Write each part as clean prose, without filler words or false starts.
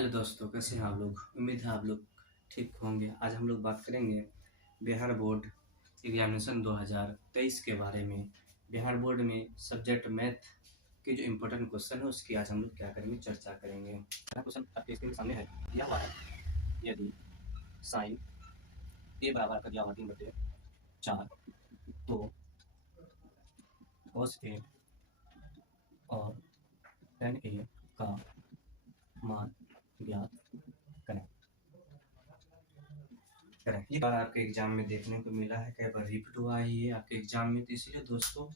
Hello दोस्तों, कैसे हैं आप लोग। उम्मीद है आप लोग ठीक होंगे। आज हम लोग बात करेंगे बिहार बोर्ड एग्जामिनेशन 2023 के बारे में। बिहार बोर्ड में सब्जेक्ट मैथ के जो इम्पोर्टेंट क्वेश्चन है उसकी आज हम लोग क्या करेंगे, चर्चा करेंगे। पहला क्वेश्चन आपके स्क्रीन के सामने है, दिया हुआ है यदि साइन ए बराबर का दिया हुआ 3/4 तो cos ए और tan ए का मान ज्ञात करें। ये बार आपके एग्जाम में देखने को मिला है, कई बार रिपीट हुआ है ये आपके एग्जाम में। तो इसीलिए दोस्तों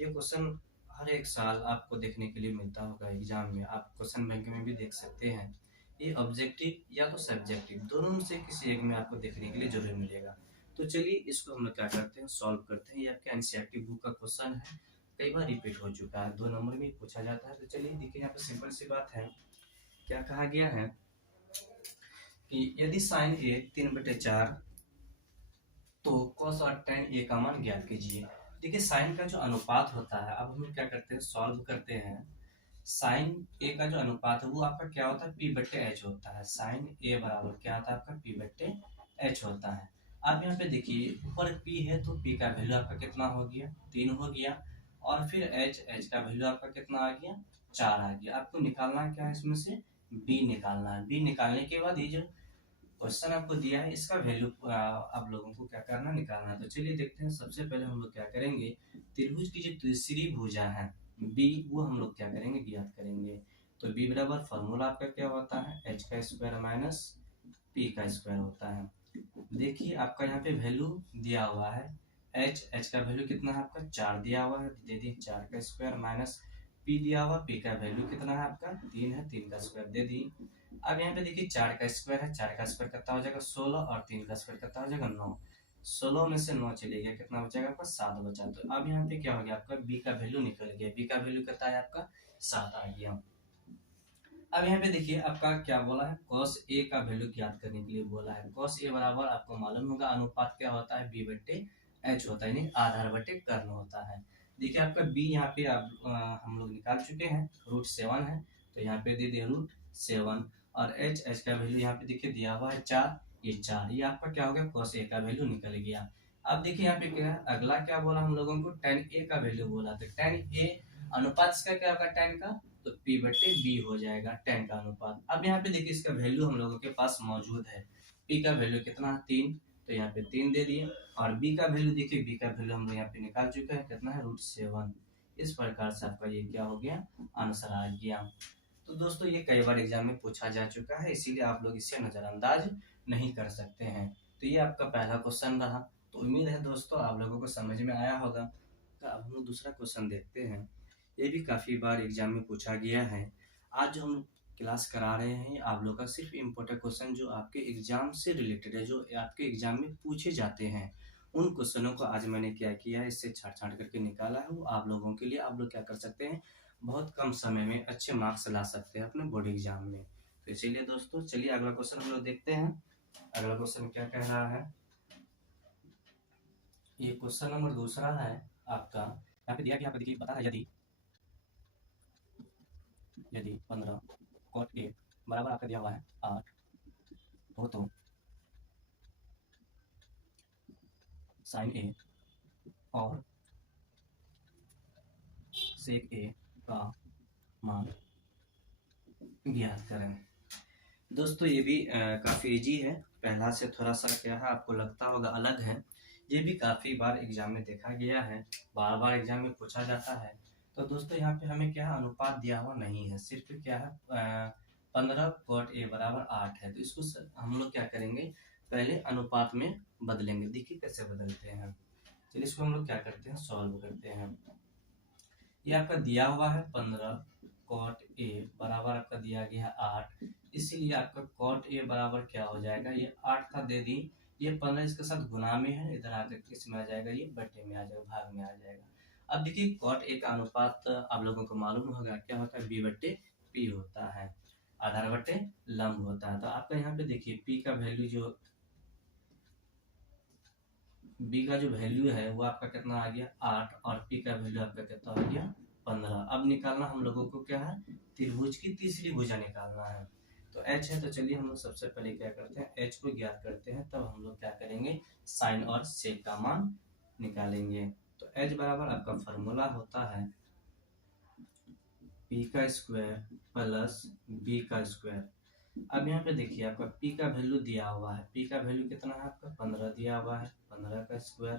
ये क्वेश्चन हर एक साल आपको देखने के लिए मिलता होगा एग्जाम में। आप क्वेश्चन बैंक में भी देख सकते हैं। ये ऑब्जेक्टिव या तो सब्जेक्टिव दोनों में से किसी एक में आपको देखने के लिए जरूर मिलेगा। तो चलिए इसको हम लोग क्या करते हैं, सॉल्व करते हैं। ये आपके एनसीईआरटी बुक का क्वेश्चन है, कई बार रिपीट हो चुका है, 2 नंबर में पूछा जाता है। तो चलिए देखिए, यहाँ पे सिंपल सी बात है, क्या कहा गया है कि यदि साइन ए 3/4 तो cos और tan ए का मान ज्ञात कीजिए। देखिए साइन का जो अनुपात होता है, अब हम क्या करते हैं, सॉल्व करते हैं। साइन ए का जो अनुपात है वो आपका क्या होता है, p/h होता है। साइन ए बराबर क्या होता है आपका, p/h होता है। अब यहाँ पे देखिए ऊपर p है तो p का वैल्यू आपका कितना हो गया, 3 हो गया। और फिर h का वैल्यू आपका कितना आ गया, 4 आ गया। आपको निकालना क्या है, इसमें से b निकालना है। b निकालने के बाद ये जो क्वेश्चन आपको दिया है इसका वैल्यू आप लोगों को क्या करना, निकालना है। तो चलिए देखते हैं। सबसे पहले हम लोग क्या करेंगे, त्रिभुज की जो तीसरी भुजा है बी, वो हम लोग क्या करेंगे, ज्ञात करेंगे। तो बी बराबर फॉर्मूला आपका क्या होता है, एच का स्क्वायर माइनस पी का स्क्वायर होता है। देखिए आपका यहाँ पे वैल्यू दिया हुआ है, एच का वैल्यू कितना है आपका, 4 दिया हुआ है, दे दी 4 का स्क्वायर माइनस पी दिया हुआ, पी का वैल्यू कितना है आपका 3 है, 3 का स्क्वायर दे दी। अब यहाँ पे देखिए 4 का स्क्वायर है, 4 का स्क्वायर कितना हो जाएगा 16 और 3 का स्क्वायर कितना हो जाएगा 9। 16 में से 9 चले गया, कितना बचेगा आपका 7 बचा। तो अब यहाँ पे क्या हो गया आपका, बी का वैल्यू निकल गया। बी का वैल्यू कितना है आपका 7 आ गया। अब यहाँ पे देखिए आपका क्या बोला है, cos ए का वैल्यू ज्ञात करने के लिए बोला है। cos ए बराबर आपको मालूम होगा अनुपात क्या होता है, b/h होता है, यानी आधार बटे कर्ण होता है। देखिए आपका b यहाँ पे हम लोग निकाल चुके हैं, √7 है, तो यहाँ पे दे दिया √7। और h का वैल्यू यहाँ पे देखिए दिया हुआ है 4, ये 4, ये आपका क्या हो गया, cos ए का वैल्यू निकल गया। अब देखिए यहाँ पे क्या है, अगला क्या बोला हम लोगों को, tan ए का वैल्यू बोला। तो tan ए अनुपात इसका क्या होगा, tan का, तो p/b हो जाएगा, tan का अनुपात। अब यहाँ पे देखिए इसका वैल्यू हम लोगों के पास मौजूद है। p का वैल्यू कितना, 3, तो यहाँ पे 3 दे दिए। और b का वैल्यू देखिए, b का वैल्यू हम लोग यहाँ पे निकाल चुके हैं, कितना है √7। इस प्रकार से आपका ये क्या हो गया, आंसर आ गया। तो दोस्तों ये कई बार एग्जाम में पूछा जा चुका है, इसीलिए आप लोग इसे नजरअंदाज नहीं कर सकते हैं। तो ये आपका पहला क्वेश्चन रहा। तो उम्मीद है दोस्तों आप लोगों को समझ में आया होगा। तो अब हम लोग दूसरा क्वेश्चन देखते हैं। ये भी काफी बार एग्जाम में पूछा गया है। आज जो हम क्लास करा रहे हैं आप लोग का सिर्फ इम्पोर्टेंट क्वेश्चन जो आपके एग्जाम से रिलेटेड है, जो आपके एग्जाम में पूछे जाते हैं, उन क्वेश्चनों को आज मैंने क्या किया है, इससे छांट छांट करके निकाला है। वो आप लोगों के लिए, आप लोग क्या कर सकते हैं, बहुत कम समय में अच्छे मार्क्स ला सकते हैं अपने बोर्ड एग्जाम में। तो इसीलिए दोस्तों चलिए अगला क्वेश्चन हम लोग देखते हैं। अगला क्वेश्चन क्या कह रहा है, ये क्वेश्चन नंबर दूसरा है आपका। यहाँ पे दिया गया, आपको देखिए पता है, यदि 15 cot A बराबर आपका दिया हुआ है 8 हो तो sin A और sec A का मान ज्ञात करें। दोस्तों ये भी काफी इजी है, पहला से थोड़ा सा क्या है आपको लगता होगा अलग है। ये भी काफी बार एग्जाम में देखा गया है, बार बार एग्जाम में पूछा जाता है। तो दोस्तों यहाँ पे हमें क्या है, अनुपात दिया हुआ नहीं है, सिर्फ क्या है 15 cot A बराबर 8 है। तो इसको हम लोग क्या करेंगे, पहले अनुपात में बदलेंगे। देखिए कैसे बदलते हैं। चलिए इसको हम लोग क्या करते हैं, सॉल्व करते हैं। ये आपका दिया हुआ है 15 cot A बराबर आपका दिया गया है 8, इसीलिए आपका cot A बराबर क्या हो जाएगा, ये 8 का दे दी, ये 15 इसके साथ गुना में है, इधर आकर किसमें आ जाएगा, ये बटे में आ जाएगा, भाग में आ जाएगा। अब देखिए cot A का अनुपात आप लोगों को मालूम होगा क्या होता है, b/p होता है, आधार बटे लंब होता है। तो आपका यहाँ पे देखिए p का वैल्यू जो b का जो वैल्यू है वो आपका कितना आ गया 8, और p का वैल्यू आपका कितना हो गया 15। अब निकालना हम लोगों को क्या है, त्रिभुज की तीसरी भुजा निकालना है। तो एच है, तो चलिए हम लोग सबसे पहले क्या करते हैं, एच को ज्ञात करते हैं, तब हम लोग क्या करेंगे, साइन और सेक का मान निकालेंगे। तो एच बराबर आपका फॉर्मूला होता है पी का स्क्वायर प्लस बी का स्क्वायर। अब यहाँ पे देखिए आपका p का वैल्यू दिया हुआ है, p का वैल्यू कितना है आपका 15 दिया हुआ है, 15 का स्क्वायर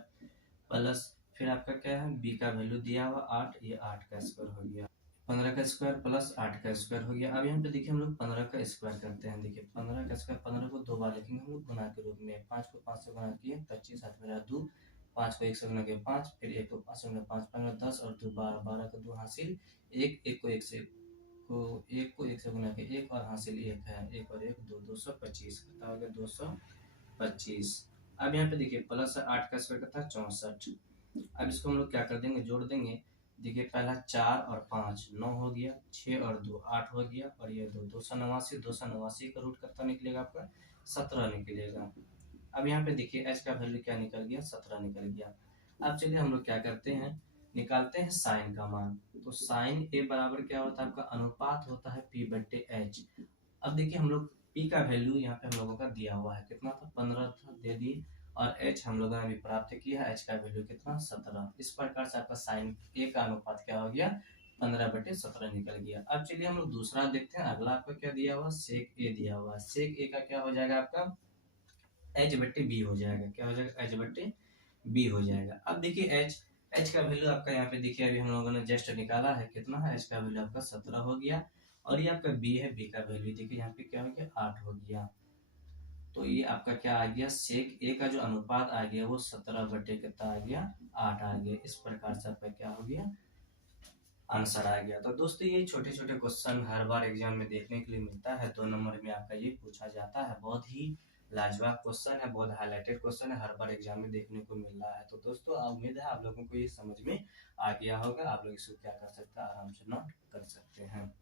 प्लस फिर आपका क्या है b का वैल्यू दिया हुआ 8, ये 8 का स्क्वायर हो गया, 15 का स्क्वायर प्लस 8 का स्क्वायर हो गया। अब यहाँ पे देखिए हम लोग 15 का स्क्वायर करते हैं, देखिए 15 का स्क्वायर 15 को 2 बार लिखेंगे हम लोग गुना के रूप में, 5 को 5 से गुना किए 25, 8 मेरा 2, 5 को 1 से गुना किए 5, फिर 1 को 5 से गुना 5, 5 10 और 2 12, 12 का 2 हासिल 1, 1 को 1 से गुना के 1 और हासिल 1 है, 1 और 1 2, 225 कितना हो गया 225। अब यहाँ पे देखिए प्लस 8 का स्क्वायर कितना 64। अब इसको हम लोग क्या कर देंगे, जोड़ देंगे। देखिए पहला 4 और 5 9 हो गया, 6 और 2 8 हो गया, और ये 2 289, 289 का रूट कितना निकलेगा आपका 17 निकलेगा। अब यहाँ पे देखिए एच का वैल्यू क्या निकल गया 17 निकल गया। अब चलिए हम लोग क्या करते हैं, निकालते हैं साइन का मान। तो साइन ए बराबर क्या होता है आपका अनुपात होता है p बट्टे एच। अब देखिए हम लोग p का वैल्यू यहाँ पे हम लोगों का दिया हुआ है, कितना था 15 था, दे दिए, और h हम लोगों ने अभी प्राप्त किया है, h का वैल्यू कितना 17। इस प्रकार से आपका साइन a का अनुपात क्या हो गया 15/17 निकल गया। अब चलिए हम लोग दूसरा देखते हैं, अगला आपका क्या दिया हुआ सेक a दिया हुआ है, सेक a का क्या हो जाएगा आपका h/b हो जाएगा, क्या हो जाएगा h/b हो जाएगा। अब देखिए h का वैल्यू आपका यहाँ पे देखिए अभी हम लोगों ने जस्ट निकाला है, कितना है h का वैल्यू आपका 17 हो गया, और ये आपका b है, b का वैल्यू देखिए यहाँ पे क्या हो गया 8 हो गया। तो ये आपका क्या आ गया सेक a का जो अनुपात आ गया वो 17 बटे कितना आ गया 8 आ गया। इस प्रकार से आपका क्या हो गया आंसर आ गया। तो दोस्तों ये छोटे छोटे क्वेश्चन हर बार एग्जाम में देखने के लिए मिलता है, 2 नंबर में आपका ये पूछा जाता है, बहुत ही लाजवाब क्वेश्चन है, बहुत हाईलाइटेड क्वेश्चन है, हर बार एग्जाम में देखने को मिल रहा है। तो दोस्तों उम्मीद है आप लोगों को ये समझ में आ गया होगा, आप लोग इसको क्या कर सकते हैं आराम से नोट कर सकते हैं।